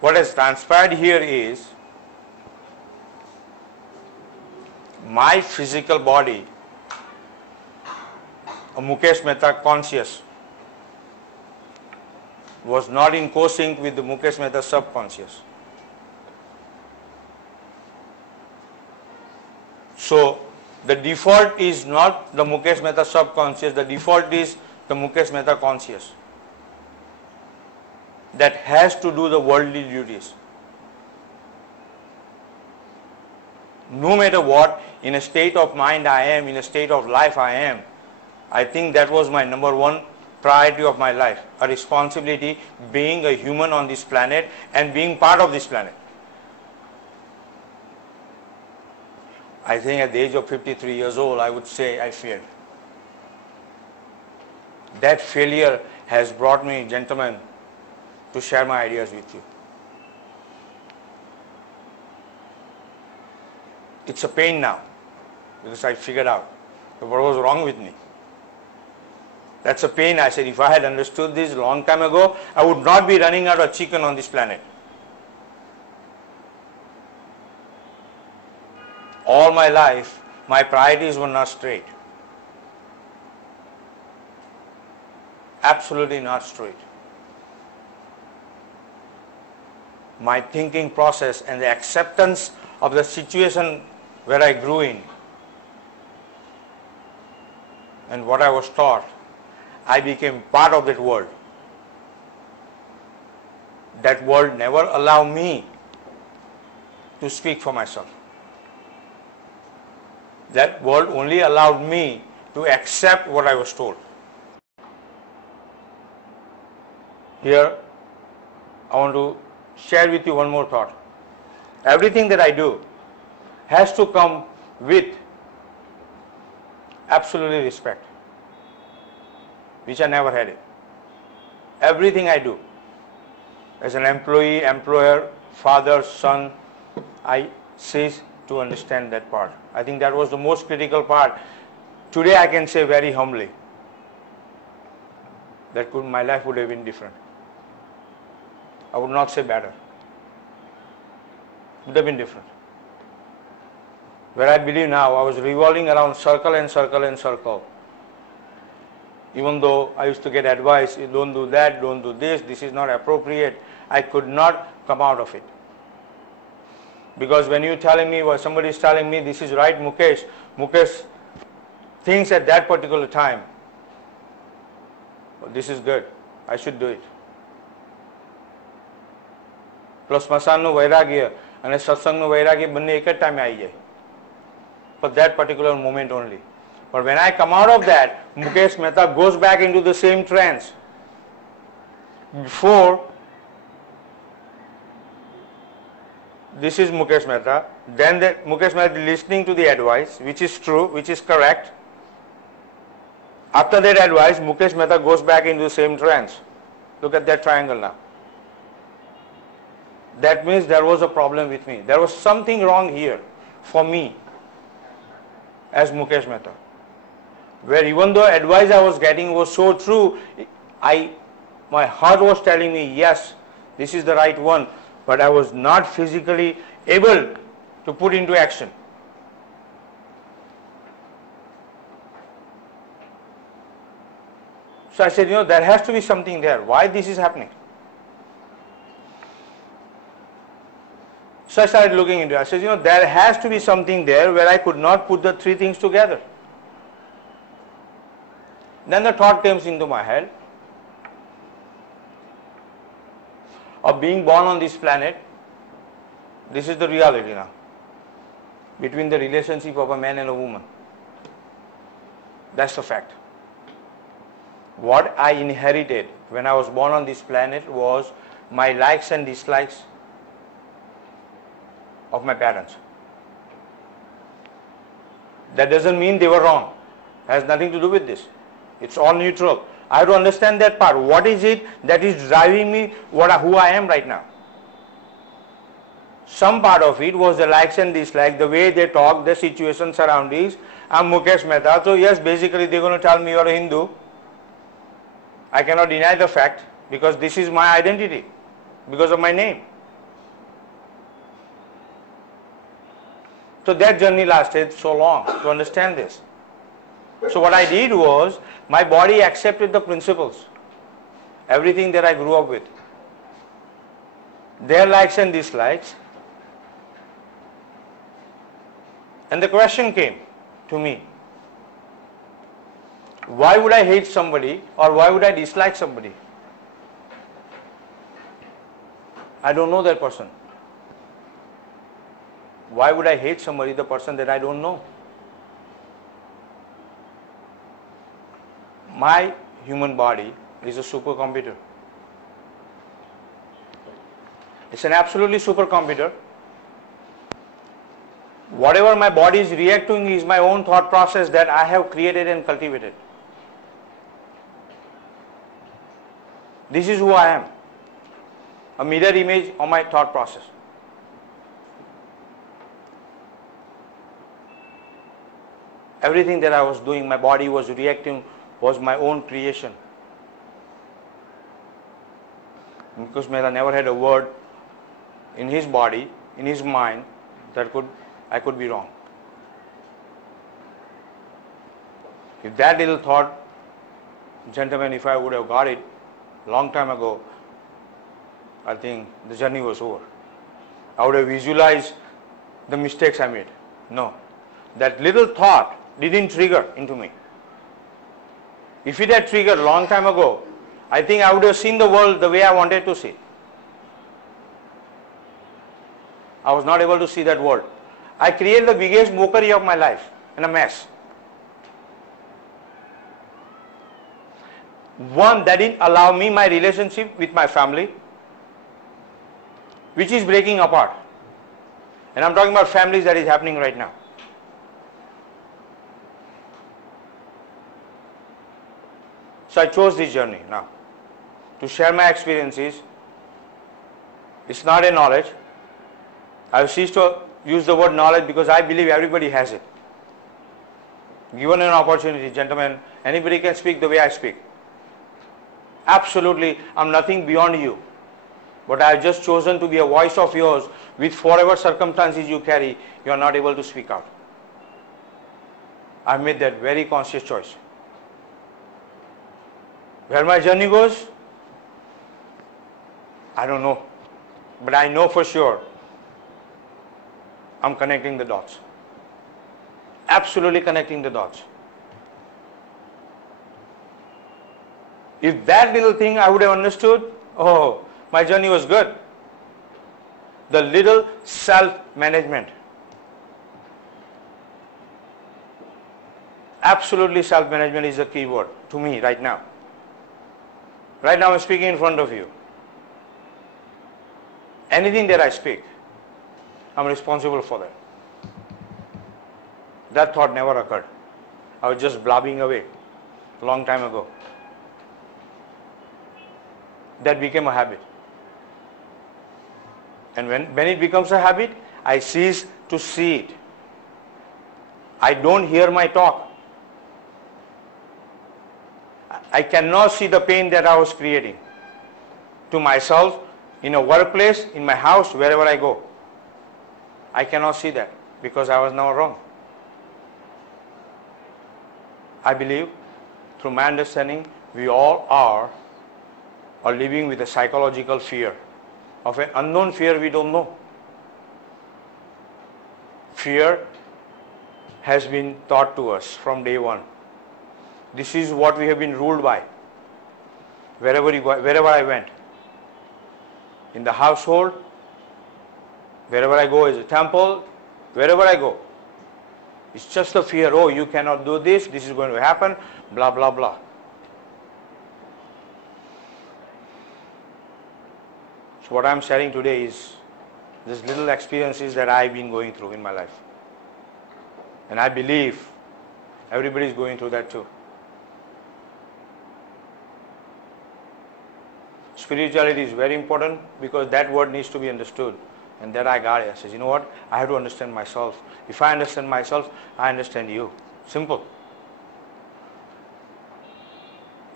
What has transpired here is my physical body, a Mukesh Mehta conscious, was not in co-sync with the Mukesh Mehta subconscious. So the default is not the Mukesh Mehta subconscious, the default is the Mukesh Mehta conscious that has to do the worldly duties. No matter what, in a state of mind I am, in a state of life I am, I think that was my number one priority of my life, a responsibility, being a human on this planet and being part of this planet. I think at the age of 53 years old, I would say I failed. That failure has brought me, gentlemen, to share my ideas with you. It's a pain now, because I figured out what was wrong with me. That's a pain. I said, if I had understood this a long time ago, I would not be running out of chicken on this planet. All my life, my priorities were not straight. Absolutely not straight. My thinking process and the acceptance of the situation where I grew in and what I was taught, I became part of that world. That world never allowed me to speak for myself. That world only allowed me to accept what I was told. Here, I want to share with you one more thought. Everything that I do has to come with absolutely respect, which I never had it. Everything I do, as an employee, employer, father, son, I cease to understand that part. I think that was the most critical part. Today I can say very humbly that my life would have been different. I would not say better. It would have been different. Where I believe now, I was revolving around circle and circle and circle. Even though I used to get advice, don't do that, don't do this is not appropriate, I could not come out of it. Because when you're telling me, or somebody is telling me, this is right, Mukesh thinks at that particular time, oh, this is good, I should do it. Plus સ્મશાનનું વૈરાગ્ય અને સત્સંગનું વૈરાગ્ય બંને એક જ ટાઈમે આવી જાય. For that particular moment only. But when I come out of that, Mukesh Mehta goes back into the same trance. Before, this is Mukesh Mehta, then Mukesh Mehta listening to the advice, which is true, which is correct. After that advice, Mukesh Mehta goes back into the same trance. Look at that triangle now. That means there was a problem with me. There was something wrong here for me as Mukesh Mehta. Where even though advice I was getting was so true, my heart was telling me, yes, this is the right one, but I was not physically able to put into action. So I said, there has to be something there. Why this is happening? So I started looking into it. I said, there has to be something there where I could not put the three things together. Then the thought comes into my head of being born on this planet. This is the reality now, between the relationship of a man and a woman. That's the fact. What I inherited when I was born on this planet was my likes and dislikes of my parents. That doesn't mean they were wrong. It has nothing to do with this. It's all neutral. I have to understand that part. What is it that is driving me who I am right now? Some part of it was the likes and dislikes, the way they talk, the situation, surroundings. I'm Mukesh Mehta, so yes, basically they're going to tell me you're a Hindu. I cannot deny the fact because this is my identity, because of my name. So that journey lasted so long to understand this. So what I did was, my body accepted the principles, everything that I grew up with, their likes and dislikes. And the question came to me, why would I hate somebody or why would I dislike somebody? I don't know that person. Why would I hate somebody, the person that I don't know? My human body is a supercomputer. It's an absolutely supercomputer. Whatever my body is reacting is my own thought process that I have created and cultivated. This is who I am, a mirror image of my thought process. Everything that I was doing, my body was reacting, was my own creation. Because Mehta never had a word in his body, in his mind, that I could be wrong. If that little thought, gentlemen, if I would have got it long time ago, I think the journey was over. I would have visualized the mistakes I made. No. That little thought didn't trigger into me. If it had triggered long time ago, I think I would have seen the world the way I wanted to see. I was not able to see that world. I created the biggest mockery of my life and a mess. One that didn't allow me my relationship with my family, which is breaking apart. And I'm talking about families that is happening right now. So I chose this journey now to share my experiences. It's not a knowledge. I've ceased to use the word knowledge because I believe everybody has it. Given an opportunity, gentlemen, anybody can speak the way I speak. Absolutely, I'm nothing beyond you. But I have just chosen to be a voice of yours with whatever circumstances you carry, you are not able to speak out. I've made that very conscious choice. Where my journey goes, I don't know. But I know for sure I'm connecting the dots. Absolutely connecting the dots. If that little thing I would have understood, oh, my journey was good. The little self-management. Absolutely self-management is the key word to me right now. Right now I'm speaking in front of you. Anything that I speak, I'm responsible for that. That thought never occurred. I was just blabbing away a long time ago. That became a habit. And when it becomes a habit, I cease to see it. I don't hear my talk. I cannot see the pain that I was creating to myself, in a workplace, in my house, wherever I go. I cannot see that because I was now wrong. I believe, through my understanding, we all are living with a psychological fear of an unknown fear we don't know. Fear has been taught to us from day one. This is what we have been ruled by. Wherever I went, in the household, wherever I go is a temple, wherever I go, it's just a fear. Oh, you cannot do this. This is going to happen. Blah blah blah. So what I'm sharing today is these little experiences that I've been going through in my life. And I believe everybody is going through that too. Spirituality is very important because that word needs to be understood. And that I got it. I said, you know what? I have to understand myself. If I understand myself, I understand you. Simple.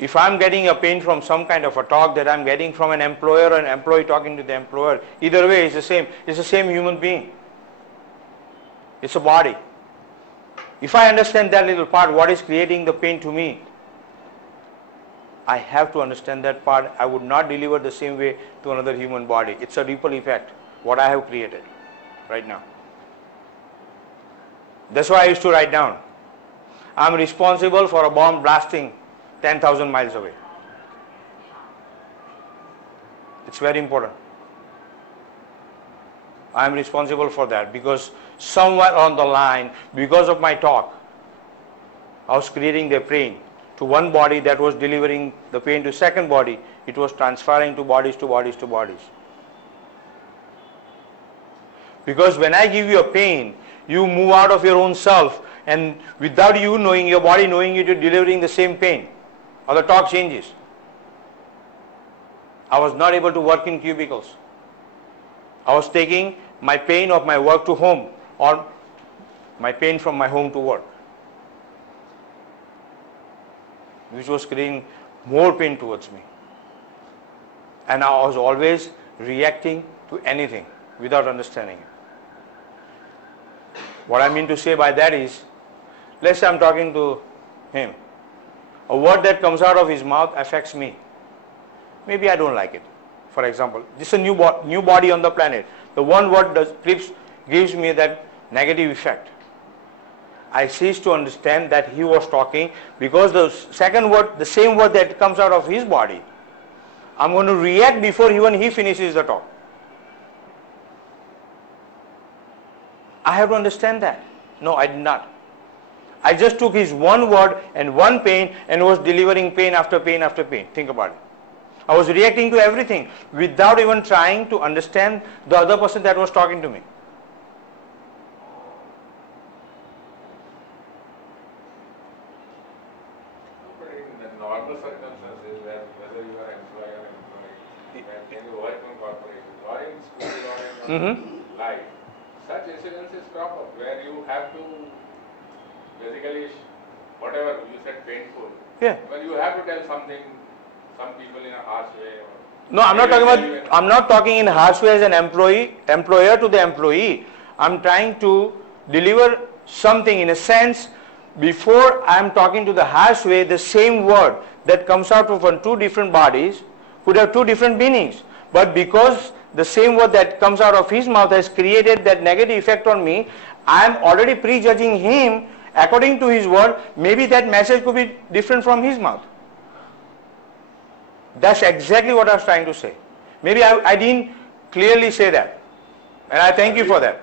If I'm getting a pain from some kind of a talk that I'm getting from an employer or an employee talking to the employer, either way it's the same. It's the same human being. It's a body. If I understand that little part, what is creating the pain to me, I have to understand that part. I would not deliver the same way to another human body. It's a ripple effect, what I have created right now. That's why I used to write down, I'm responsible for a bomb blasting 10,000 miles away. It's very important. I am responsible for that because somewhere on the line, because of my talk, I was creating the pain to one body that was delivering the pain to second body. It was transferring to bodies to bodies to bodies. Because when I give you a pain, you move out of your own self, and without you knowing, your body knowing, you're delivering the same pain, or the talk changes. I was not able to work in cubicles. I was taking my pain of my work to home, or my pain from my home to work, which was creating more pain towards me. And I was always reacting to anything without understanding it. What I mean to say by that is, let's say I'm talking to him. A word that comes out of his mouth affects me. Maybe I don't like it. For example, this is a new body on the planet. The one word gives me that negative effect. I cease to understand that he was talking because the second word, the same word that comes out of his body, I'm going to react before even he finishes the talk. I have to understand that. No, I did not. I just took his one word and one pain and was delivering pain after pain after pain. Think about it. I was reacting to everything without even trying to understand the other person that was talking to me. In the normal circumstances, whether you are employee or employee, when you work in corporation or in school or in life, such incidences crop up where you have to basically, whatever you said, painful. Yeah. Well, you have to tell something, some people in a harsh way. No, I'm not talking in harsh way as an employer to the employee. I'm trying to deliver something in a sense. Before I'm talking to the harsh way, the same word that comes out of two different bodies could have two different meanings. But because the same word that comes out of his mouth has created that negative effect on me, I'm already prejudging him according to his word. Maybe that message could be different from his mouth. That's exactly what I was trying to say. Maybe I didn't clearly say that. And I thank you for that.